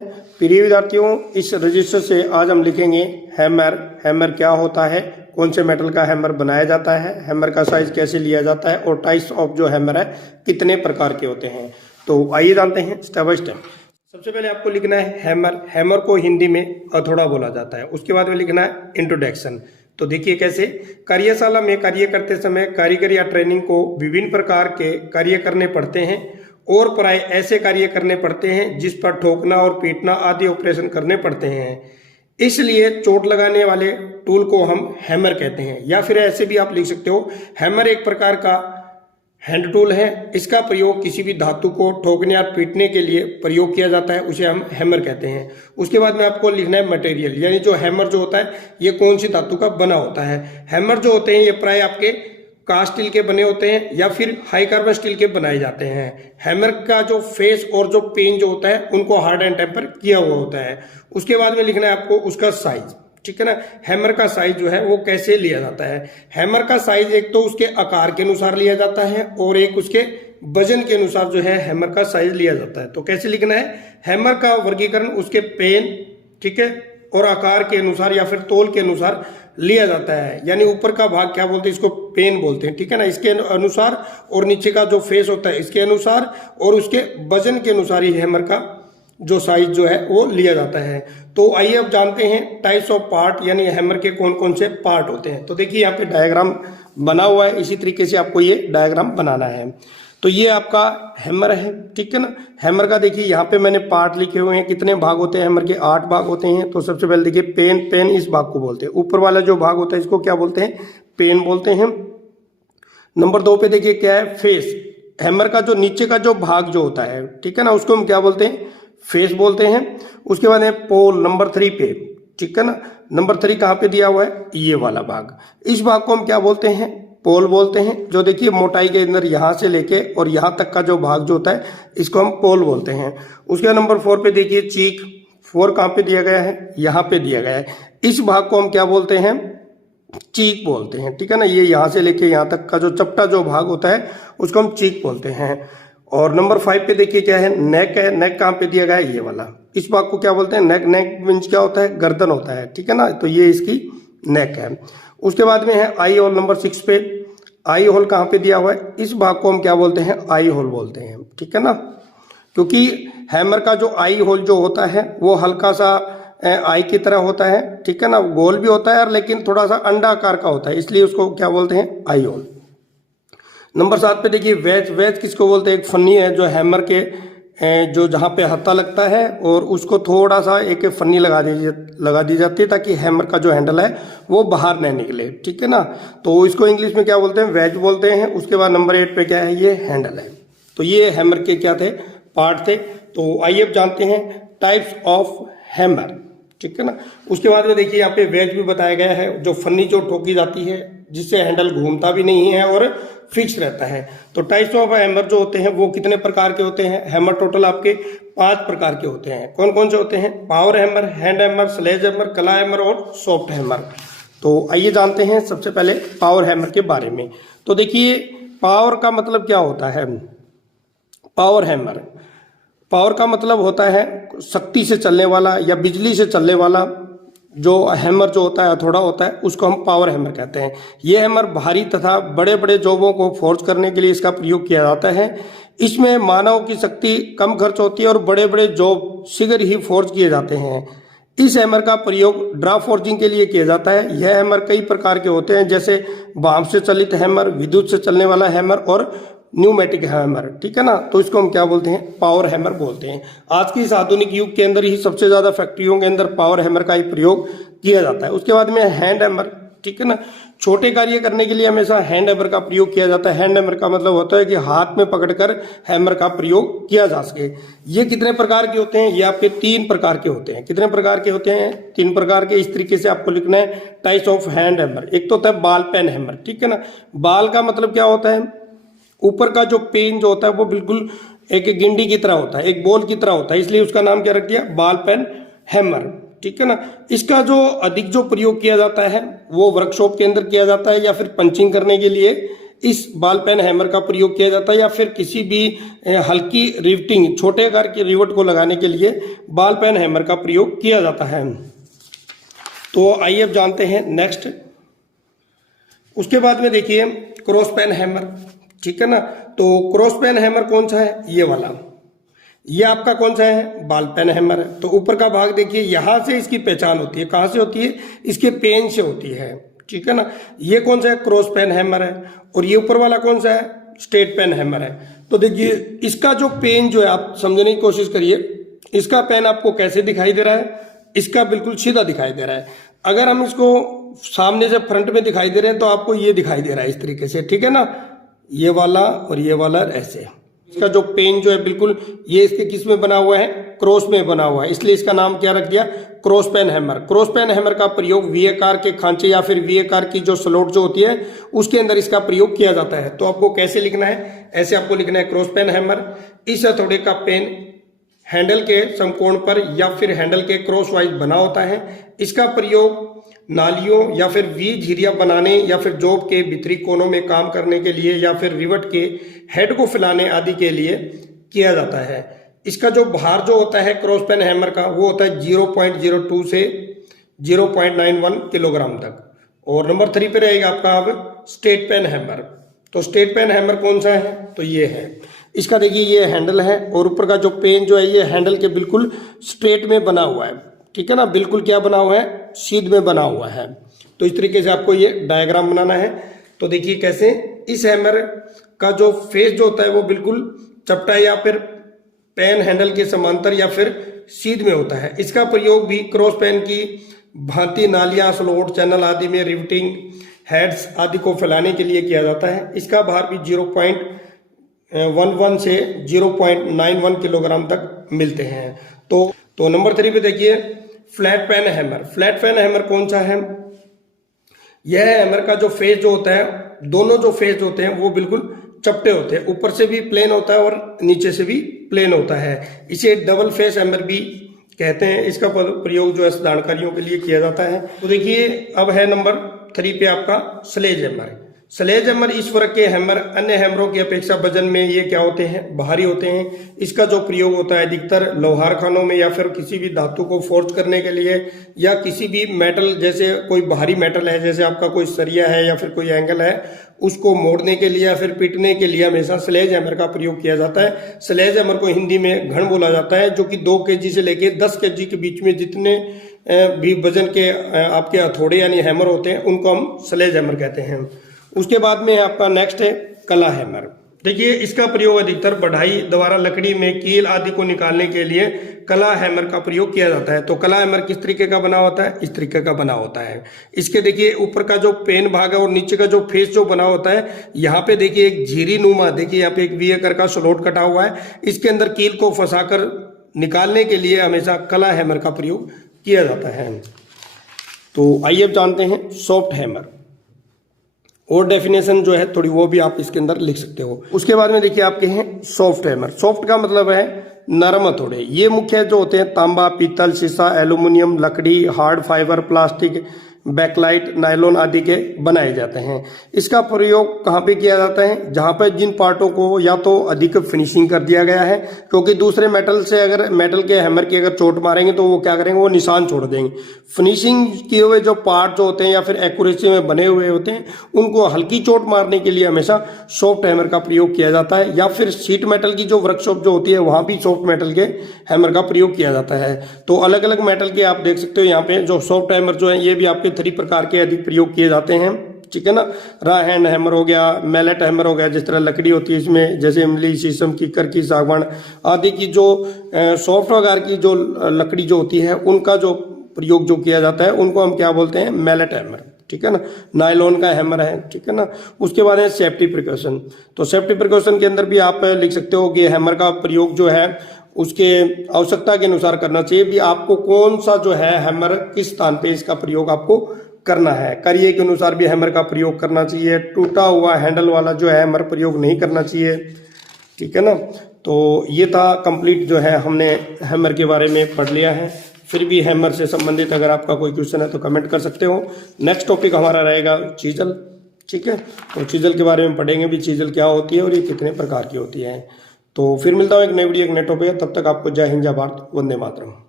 प्रिय विद्यार्थियों, इस रजिस्टर से आज हम लिखेंगे हैमर। हैमर क्या होता है, कौन से मेटल का हैमर बनाया जाता है, हैमर का साइज कैसे लिया जाता है और टाइप्स ऑफ जो हैमर है कितने प्रकार के होते हैं। तो आइए जानते हैं स्टेप बाय स्टेप। सबसे पहले आपको लिखना है हैमर। हैमर को हिंदी में हथौड़ा बोला जाता है। उसके बाद में लिखना है इंट्रोडक्शन। तो देखिए कैसे, कार्यशाला में कार्य करते समय कारीगर या ट्रेनिंग को विभिन्न प्रकार के कार्य करने पड़ते हैं और प्राय ऐसे कार्य करने पड़ते हैं जिस पर ठोकना और पीटना आदि ऑपरेशन करने पड़ते हैं। इसलिए चोट लगाने वाले टूल को हम हैमर कहते हैं, या फिर ऐसे भी आप लिख सकते हो, हैमर एक प्रकार का हैंड टूल है। इसका प्रयोग किसी भी धातु को ठोकने या पीटने के लिए प्रयोग किया जाता है, उसे हम हैमर कहते हैं। उसके बाद में आपको लिखना है मटेरियल, यानी जो हैमर जो होता है ये कौन सी धातु का बना होता है। हैमर जो होते हैं ये प्राय आपके कास्ट स्टील के बने होते हैं या फिर हाई कार्बन स्टील के बनाए जाते हैं। हैमर का जो फेस और जो पेन जो होता है उनको हार्ड एंड टेम्पर किया हुआ होता है। उसके बाद में लिखना है आपको उसका साइज, ठीक है ना। हैमर का साइज जो है वो कैसे लिया जाता है। हैमर का साइज एक तो उसके आकार के अनुसार लिया जाता है और एक उसके वजन के अनुसार जो है हैमर का साइज लिया जाता है। तो कैसे लिखना है, हैमर का वर्गीकरण उसके पेन, ठीक है, और आकार के अनुसार या फिर तोल के अनुसार लिया जाता है। यानी ऊपर का भाग क्या बोलते हैं, इसको पेन बोलते हैं, ठीक है ना, इसके अनुसार, और नीचे का जो फेस होता है इसके अनुसार, और उसके वजन के अनुसार ही हैमर का जो साइज जो है वो लिया जाता है। तो आइए अब जानते हैं टाइप्स ऑफ पार्ट, यानी हैमर के कौन कौन से पार्ट होते हैं। तो देखिए यहाँ पे डायग्राम बना हुआ है, इसी तरीके से आपको ये डायग्राम बनाना है। तो ये आपका हैमर है, ठीक है ना। हैमर का देखिए यहाँ पे मैंने पार्ट लिखे हुए हैं, कितने भाग होते हैं हैमर के, 8 भाग होते हैं। तो सबसे पहले देखिए पेन, पेन इस भाग को बोलते हैं। ऊपर वाला जो भाग होता है इसको क्या बोलते हैं, पेन बोलते हैं। नंबर 2 पे देखिए क्या है, फेस। हैमर का जो नीचे का जो भाग जो होता है, ठीक है ना, उसको हम क्या बोलते हैं, फेस बोलते हैं। उसके बाद है पोल, नंबर 3 पे, ठीक है ना। नंबर 3 कहाँ पे दिया हुआ है, ये वाला भाग, इस भाग को हम क्या बोलते हैं, पोल बोलते हैं। जो देखिए मोटाई के अंदर यहाँ से लेके और यहाँ तक का जो भाग जो होता है इसको हम पोल बोलते हैं। उसके बाद नंबर 4 पे देखिए चीक। 4 कहाँ पे दिया गया है, यहाँ पे दिया गया है। इस भाग को हम क्या बोलते हैं, चीक बोलते हैं, ठीक है ना। ये यहाँ से लेके यहाँ तक का जो चपटा जो भाग होता है उसको हम चीक बोलते हैं। और नंबर 5 पे देखिए क्या है, नेक है। नेक कहाँ पे दिया गया है, ये वाला, इस भाग को क्या बोलते हैं, नेक। नेक मींस क्या होता है, गर्दन होता है, ठीक है ना। तो ये इसकी नेक है। उसके बाद में है आई होल, नंबर 6 पे आई होल कहाँ पे दिया हुआ है, इस भाग को हम क्या बोलते हैं, आई होल बोलते हैं, ठीक है ना। क्योंकि हैमर का जो आई होल जो होता है वो हल्का सा आई की तरह होता है, ठीक है ना, गोल भी होता है लेकिन थोड़ा सा अंडाकार का होता है, इसलिए उसको क्या बोलते हैं, आई होल। नंबर 7 पे देखिए वेज। वेज किसको बोलते हैं, एक फन्नी है जो हैमर के जो जहाँ पे हत्था लगता है और उसको थोड़ा सा एक फन्नी लगा दी जाती है ताकि हैमर का जो हैंडल है वो बाहर न निकले, ठीक है ना। तो इसको इंग्लिश में क्या बोलते हैं, वेज बोलते हैं। उसके बाद नंबर 8 पे क्या है, ये हैंडल है। तो ये हैमर के क्या थे, पार्ट थे। तो आइए अब जानते हैं टाइप्स ऑफ हैमर, ठीक है ना। उसके बाद में देखिए यहाँ पे वेज भी बताया गया है, जो फन्नी जो ठोकी जाती है जिससे हैंडल घूमता भी नहीं है और फिक्स रहता है। तो टाइप्स ऑफ हैमर जो होते हैं वो कितने प्रकार के होते हैं, हैमर टोटल आपके 5 प्रकार के होते हैं। कौन कौन से होते हैं, power hammer, hand hammer, sledge hammer, claw hammer और सॉफ्ट हैमर। तो आइए जानते हैं सबसे पहले पावर हैमर के बारे में। तो देखिए पावर का मतलब क्या होता है, पावर हैमर, पावर का मतलब होता है शक्ति से चलने वाला या बिजली से चलने वाला जो हैमर जो होता है, हथौड़ा होता है, उसको हम पावर हैमर कहते हैं। ये हैमर भारी तथा बड़े बड़े जॉबों को फोर्स करने के लिए इसका प्रयोग किया जाता है। इसमें मानव की शक्ति कम खर्च होती है और बड़े बड़े जॉब शीघ्र ही फोर्स किए जाते हैं। इस हैमर का प्रयोग ड्रा फोर्जिंग के लिए किया जाता है। यह हैमर कई प्रकार के होते हैं, जैसे वाम से चलित हैमर, विद्युत से चलने वाला हैमर और न्यूमेटिक हैमर, ठीक है ना। तो इसको हम क्या बोलते हैं, पावर हैमर बोलते हैं। आज की इस आधुनिक युग के अंदर ही सबसे ज्यादा फैक्ट्रियों के अंदर पावर हैमर का ही प्रयोग किया जाता है। उसके बाद में हैंड हैमर, ठीक है ना। छोटे कार्य करने के लिए हमेशा हैंड हैमर का प्रयोग किया जाता है। हैंड हैमर का मतलब होता है कि हाथ में पकड़कर हैमर का प्रयोग किया जा सके। ये कितने प्रकार के होते हैं, ये आपके 3 प्रकार के होते हैं। कितने प्रकार के होते हैं, 3 प्रकार के। इस तरीके से आपको लिखना है टाइप्स ऑफ हैंड हैमर। एक तो होता है बॉल पेन हैमर, ठीक है ना। बाल का मतलब क्या होता है, ऊपर का जो पेन जो होता है वो बिल्कुल एक गिंडी की तरह होता है, एक बॉल की तरह होता है, इसलिए उसका नाम क्या रख दिया, बॉल पेन हैमर, ठीक है ना। इसका जो अधिक जो प्रयोग किया जाता है वो वर्कशॉप के अंदर किया जाता है या फिर पंचिंग करने के लिए इस बॉल पेन हैमर का प्रयोग किया जाता है, या फिर किसी भी हल्की रिवेटिंग छोटे आकार की रिवेट को लगाने के लिए बॉल पेन हैमर का प्रयोग किया जाता है। तो आइए अब जानते हैं नेक्स्ट। उसके बाद में देखिए क्रॉस पेन हैमर, ठीक है ना। तो क्रॉस पेन हैमर कौन सा है, ये वाला, ये आपका कौन सा है, बॉल पेन हैमर है। तो ऊपर का भाग देखिए, यहां से इसकी पहचान होती है, कहां से होती है, इसके पेन से होती है, ठीक है ना। ये कौन सा है, क्रॉस पेन हैमर है। और ये ऊपर वाला कौन सा है, स्ट्रेट पेन हैमर है। तो देखिए इसका जो पेन जो है, आप समझने की कोशिश करिए, इसका पेन आपको कैसे दिखाई दे रहा है, इसका बिल्कुल सीधा दिखाई दे रहा है। अगर हम इसको सामने से फ्रंट में दिखाई दे रहे हैं तो आपको ये दिखाई दे रहा है इस तरीके से, ठीक है ना, ये वाला और ये वाला ऐसे। इसका जो पेन जो है बिल्कुल ये इसके किस में बना हुआ है, क्रॉस में बना हुआ है, इसलिए इसका नाम क्या रख दिया, cross pein hammer. Cross pein hammer का प्रयोग वी आकार के खांचे या फिर वी आकार की जो स्लॉट जो होती है उसके अंदर इसका प्रयोग किया जाता है। तो आपको कैसे लिखना है, ऐसे आपको लिखना है क्रॉस पेन हैमर। इस हथौड़े का पेन हैंडल के समकोण पर या फिर हैंडल के क्रॉस वाइज बना होता है। इसका प्रयोग नालियों या फिर वी झिरियां बनाने या फिर जॉब के भीतरी कोनों में काम करने के लिए या फिर रिवट के हेड को फैलाने आदि के लिए किया जाता है। इसका जो भार जो होता है क्रॉस पेन हैमर का, वो होता है 0.02 से 0.91 किलोग्राम तक। और नंबर 3 पे रहेगा आपका अब स्ट्रेट पेन हैमर। तो स्ट्रेट पेन हैमर कौन सा है, तो ये है। इसका देखिए ये हैंडल है और ऊपर का जो पेन जो है ये हैंडल के बिल्कुल स्ट्रेट में बना हुआ है, ठीक है ना, बिल्कुल क्या बना हुआ है, सीध में बना हुआ है। तो इस तरीके से आपको ये डायग्राम बनाना है। तो देखिए कैसे, इस हैमर का जो फेस जो होता है वो बिल्कुल चपटा या फिर पेन हैंडल के समांतर या फिर सीध में होता है। इसका प्रयोग भी क्रॉस पेन की भांति नालियां, स्लॉट, चैनल आदि में रिवेटिंग हेड्स आदि को फैलाने के लिए किया जाता है। इसका भार भी 0.11 से 0.91 किलोग्राम तक मिलते हैं। तो नंबर 3 पे देखिए flat pein hammer. Flat pein hammer कौन सा है, यह हैमर का जो फेस जो होता है, दोनों जो फेस होते हैं वो बिल्कुल चपटे होते हैं, ऊपर से भी प्लेन होता है और नीचे से भी प्लेन होता है। इसे डबल फेस हैमर भी कहते हैं। इसका प्रयोग जो है साधारणकारियों के लिए किया जाता है। तो देखिए अब है नंबर 3 पे आपका स्लेज हैमर। स्लेज हैमर इस वर्ग के हैमर अन्य हैमरों की अपेक्षा वजन में ये क्या होते हैं, भारी होते हैं। इसका जो प्रयोग होता है अधिकतर लोहार खानों में या फिर किसी भी धातु को फोर्ज करने के लिए या किसी भी मेटल, जैसे कोई भारी मेटल है, जैसे आपका कोई सरिया है या फिर कोई एंगल है, उसको मोड़ने के लिए या फिर पीटने के लिए हमेशा स्लेज हैमर का प्रयोग किया जाता है। स्लेज हैमर को हिंदी में घन बोला जाता है, जो कि 2 kg से लेके 10 kg के बीच में जितने भी वजन के आपके हथौड़े यानी हैमर होते हैं उनको हम स्लेज हैमर कहते हैं। उसके बाद में आपका नेक्स्ट है कला हैमर। देखिए इसका प्रयोग अधिकतर बढ़ाई द्वारा लकड़ी में कील आदि को निकालने के लिए कला हैमर का प्रयोग किया जाता है। तो कला हैमर किस तरीके का बना होता है, इस तरीके का बना होता है। इसके देखिए ऊपर का जो पेन भाग है और नीचे का जो फेस जो बना होता है, यहाँ पे देखिए एक झिरी नुमा, देखिए यहाँ पे एक वी आकार का स्लॉट कटा हुआ है। इसके अंदर कील को फंसाकर निकालने के लिए हमेशा कला हैमर का प्रयोग किया जाता है। तो आइए अब जानते हैं सॉफ्ट हैमर, और डेफिनेशन जो है थोड़ी वो भी आप इसके अंदर लिख सकते हो। उसके बाद में देखिए आपके हैं सॉफ्ट हैमर। सॉफ्ट का मतलब है नरम हथौड़े। ये मुख्य जो होते हैं तांबा, पीतल, शीशा, एल्यूमिनियम, लकड़ी, hard fibre, plastic, bakelite, nylon आदि के बनाए जाते हैं। इसका प्रयोग कहाँ पे किया जाता है, जहाँ पर जिन पार्टों को या तो अधिक फिनिशिंग कर दिया गया है, क्योंकि दूसरे मेटल से अगर मेटल के हैमर की अगर चोट मारेंगे तो वो क्या करेंगे, वो निशान छोड़ देंगे। फिनिशिंग किए हुए जो पार्ट जो होते हैं या फिर एक्यूरेसी में बने हुए होते हैं, उनको हल्की चोट मारने के लिए हमेशा सॉफ्ट हैमर का प्रयोग किया जाता है। या फिर शीट मेटल की जो वर्कशॉप जो होती है वहां भी सॉफ्ट मेटल के हैमर का प्रयोग किया जाता है। तो अलग अलग मेटल के आप देख सकते हो यहाँ पे जो सॉफ्ट हैमर जो है ये भी आपके 3 प्रकार के अधिक प्रयोग किए जाते हैं, ठीक है ना। रा हैंड हैमर हो गया, मैलेट हैमर हो गया, जिस तरह लकड़ी होती है इसमें, जैसे इमली, शीशम, कीकर की, सागवान आदि की जो सॉफ्ट वगैरह की जो लकड़ी जो होती है उनका जो प्रयोग जो किया जाता है उनको हम क्या बोलते हैं, मैलेट हैमर, ठीक है ना। नायलॉन का हैमर है, ठीक है ना। उसके बाद है सेफ्टी प्रिकॉशन। तो सेफ्टी प्रिकॉशन के अंदर भी आप लिख सकते हो कि हैमर का प्रयोग जो है उसके आवश्यकता के अनुसार करना चाहिए। भी आपको कौन सा जो है हैमर किस स्थान पे इसका प्रयोग आपको करना है, कार्य के अनुसार भी हैमर का प्रयोग करना चाहिए। टूटा हुआ हैंडल वाला जो है हैमर प्रयोग नहीं करना चाहिए, ठीक है ना। तो ये था कंप्लीट जो है हमने हैमर के बारे में पढ़ लिया है। फिर भी हैमर से संबंधित अगर आपका कोई क्वेश्चन है तो कमेंट कर सकते हो। नेक्स्ट टॉपिक हमारा रहेगा चीजल। ठीक है। तो चीजल के बारे में पढ़ेंगे भी, चीजल क्या होती है और ये कितने प्रकार की होती है। तो फिर मिलता हूँ एक नई वीडियो एक नए टॉपिक, तब तक आपको जय हिंद जय भारत, वंदे मातरम।